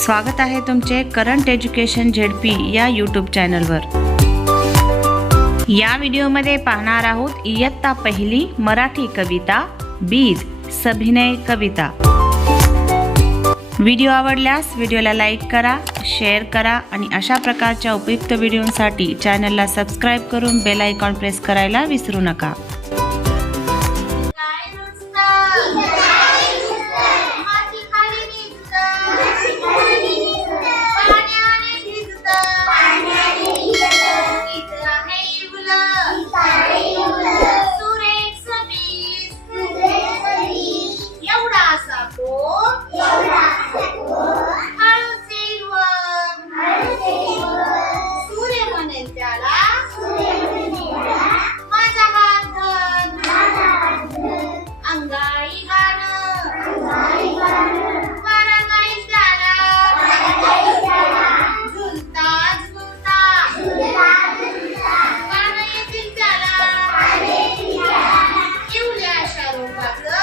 स्वागत आहे तुमचे करंट एज्युकेशन झेडपी या यूट्यूब चॅनलवर या व्हिडिओमध्ये पाहणार आहोत इयत्ता पहिली मराठी कविता बीज सभिनय कविता. व्हिडिओ आवडल्यास व्हिडिओला लाईक करा शेअर करा आणि अशा प्रकारच्या उपयुक्त व्हिडिओसाठी चॅनलला सबस्क्राईब करून बेल आयकॉन प्रेस करायला विसरू नका. 大哥